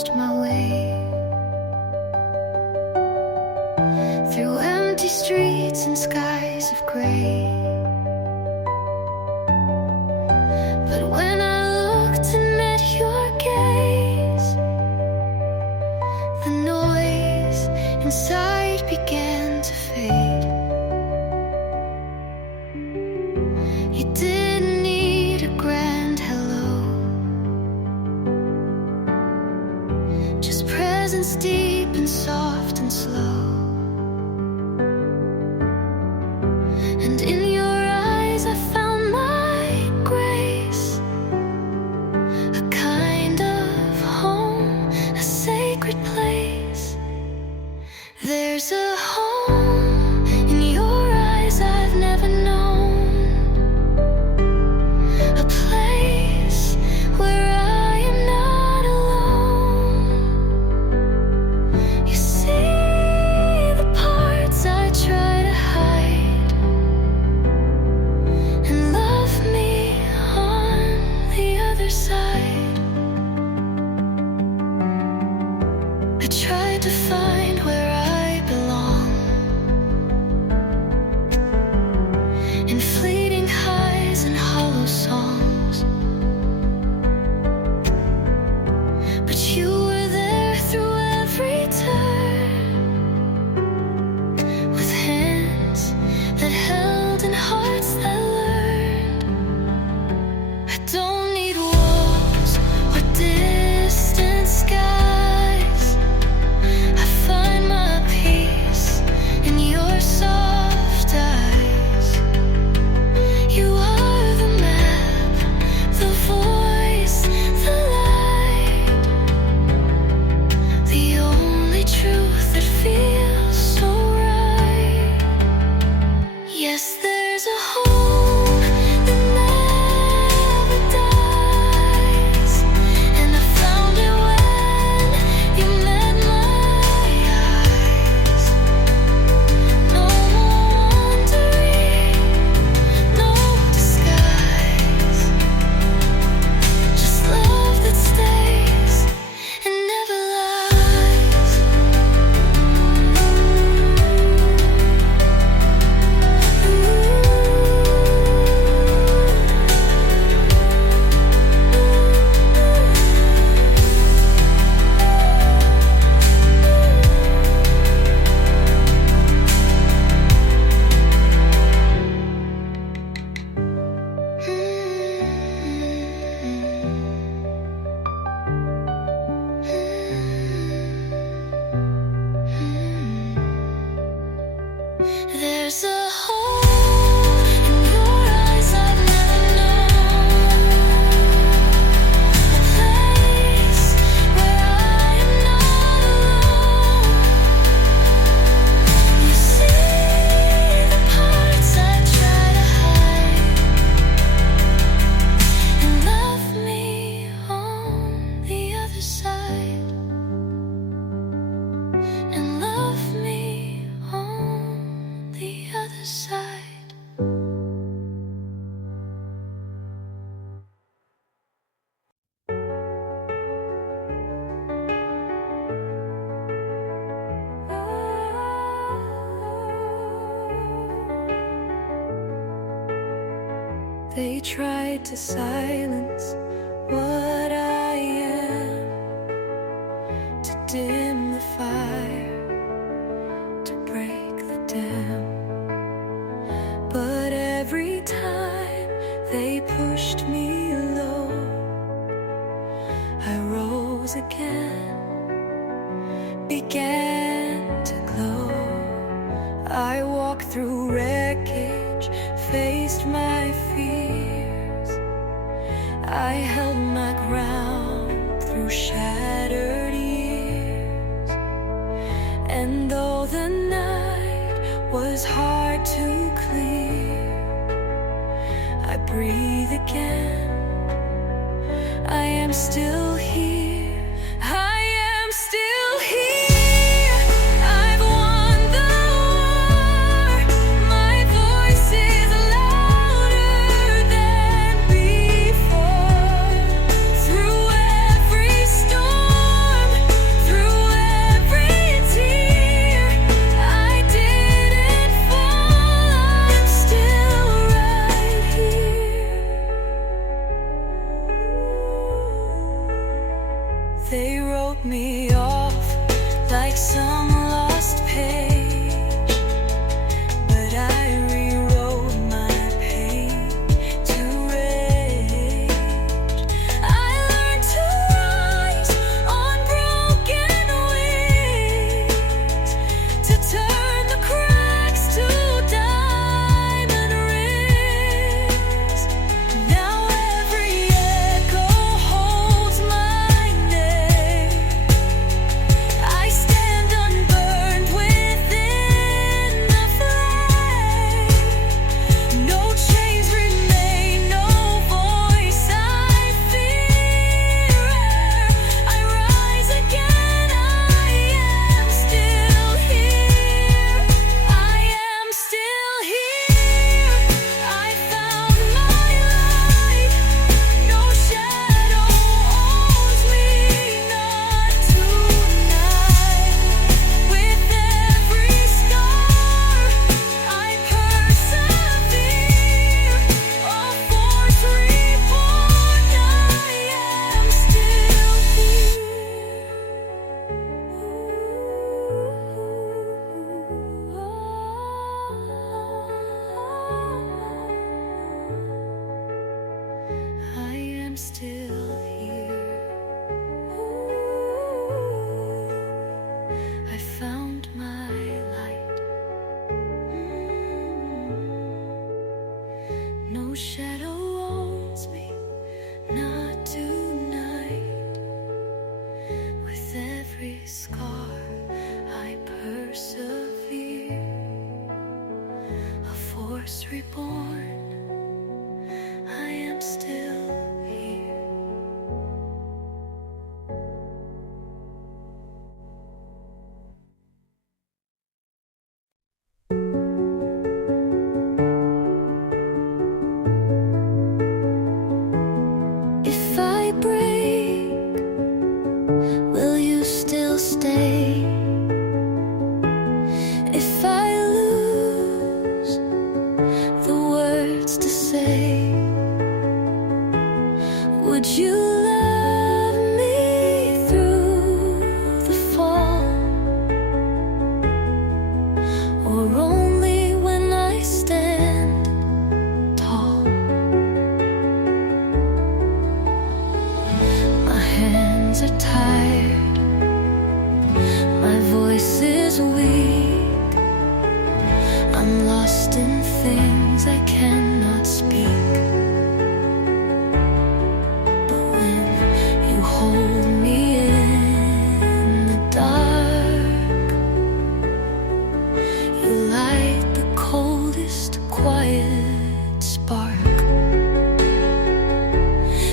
lost my way through empty streets and skies of gray. But when I looked and met your gaze, the noise inside began to fade. You didn't need a grand hello, just presence deep and soft and slow. And in your eyes I found my grace, a kind of home, a sacred place. There's a home in your eyes I've never known, a place where I am not alone. You see the parts I try to hide, and love me on the other side. I tried to find where I belong, in fleeting highs and hollow songs. But you were there through every turn, with hands that held and hearts that learned. I don't need walls or distant skies. I find my peace in your soft eyes. You are the map, the voice, the light, the only truth that feels so right. Yes, there's a home that never dies, and I found it when you met my eyes. No more wandering, no disguise, just love that stays and never lies. There's a home in your eyes I've never known, a place where I am not alone. You see the parts I try to hide, and love me on the other side, and love me on the other side. They tried to silence what I am, to dim the fire, to break the dam. But every time they pushed me low, I rose again, began to glow. I walked through wreckage, faced my fears. I held my ground through shattered years. And though the night was hard to clear, I breathe again. I am still here. I am still here. I've won the war. My voice is louder than before. Through every storm, They wrote me off like some lost page, but I rewrote my pain to rage. I learned to rise on broken wings, to turn the cracks to diamond rings. Now every echo holds my name. I stand unburned within the flame. No chains remain, no voice I fear. I rise again, I am still here. I am still here. I found my light. No shadow owns me, not tonight. With every scar, I persevere. A force reborn, I am still here. I am still here. I found my light. No shadow owns me, not tonight. With every scar, I persevere. A force reborn, I am still here. If I break, will you still stay? If I lose the words to say, would you love me through the fall? Or only when I stand tall? My hands are tired, my voice is weak. I'm lost in things I cannot speak. But when you hold me in the dark, you light the coldest quiet spark.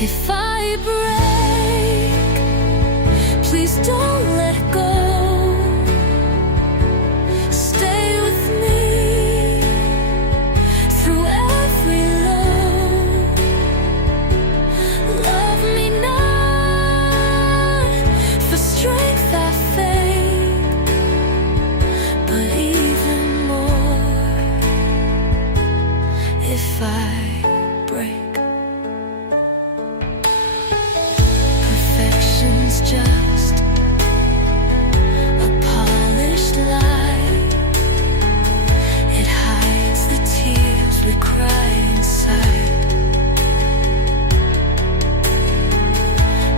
If I break, please don't let go. Stay with me through every low. Love me not for strength I fake, but even more if I break. Perfection's just a polished lie. It hides the tears we cry inside.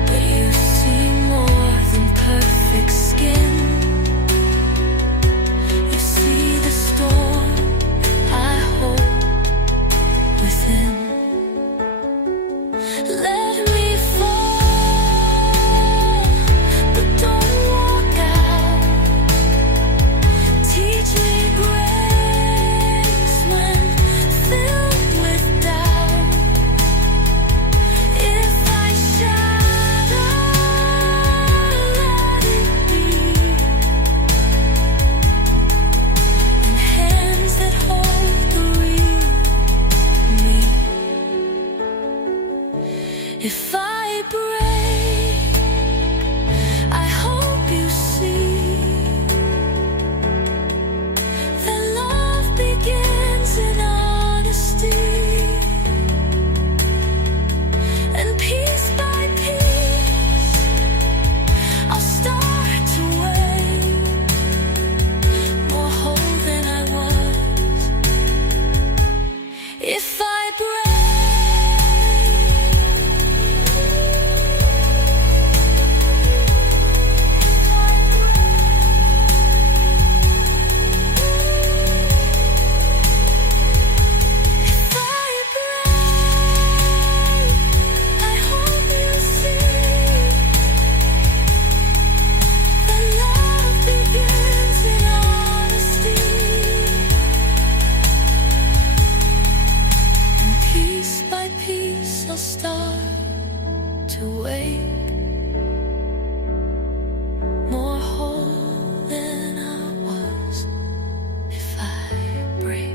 But you see more than perfect skin. You see the storm I hold within. Let me fall, but don't walk out. Teach me grace when filled with doubt. If I shatter, let it be in hands that hold the real me. If I break, I hope you see that love begins in honesty, and piece by piece to wake, more whole than I was if I break.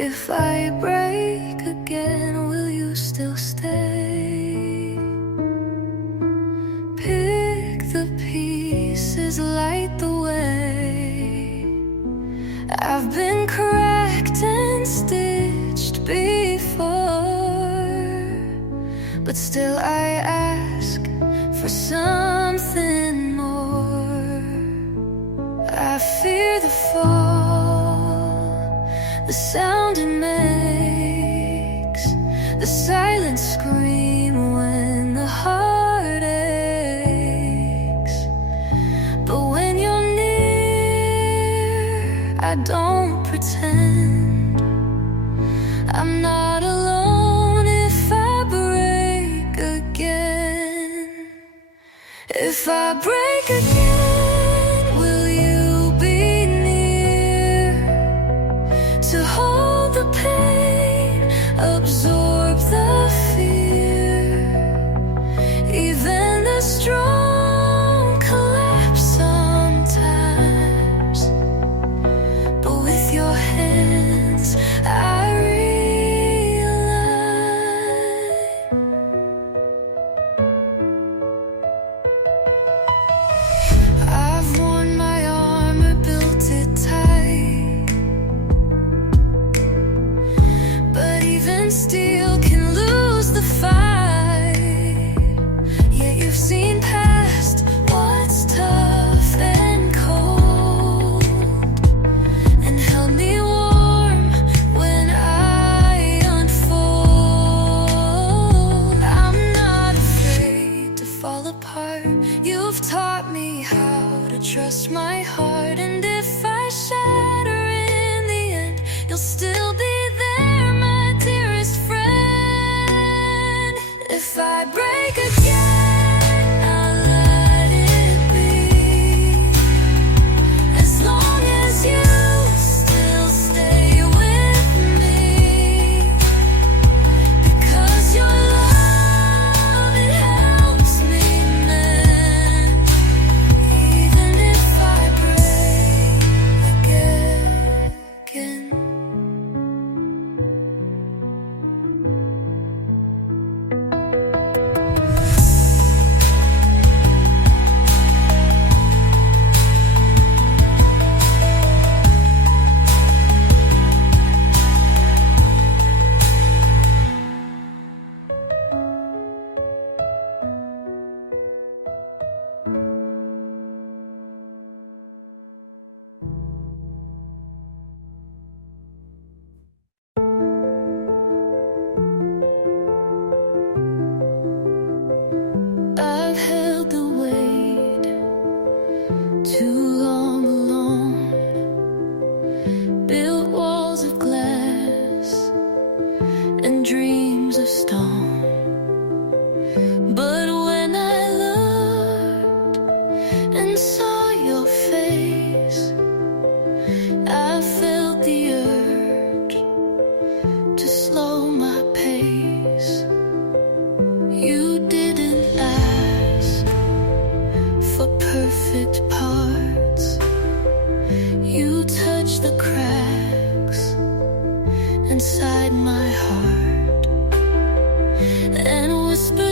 If I break again, will you still stay? Pick the pieces, light the way. I've been cracked and stitched before, but still I ask for something more. I fear the fall, the sound it makes, the silent scream when the heart aches. But when you're near, I don't pretend I'm not alone if I break again. If I break again, will you be near to hold the pain, absorb the fear? Even the strong collapse sometimes, but with your hands I realign. I've worn my armor, built it tight, but even steel can lose the fight. Yet you've seen past what's tough and cold, and held me warm when I unfold. I'm not afraid to fall apart. You've taught me how to trust my heart, and if I shatter in the end, you'll still be there, my dearest friend. If I break again, I'll let it be, as long as you still stay with me, because your love, it helps me mend, even if I break again. I've held the weight too long alone, built walls of glass and dreams of stone. But when I looked and saw your face, I felt the urge to slow my pace. You didn't ask for perfect parts. You touched the cracks inside my heart and whispered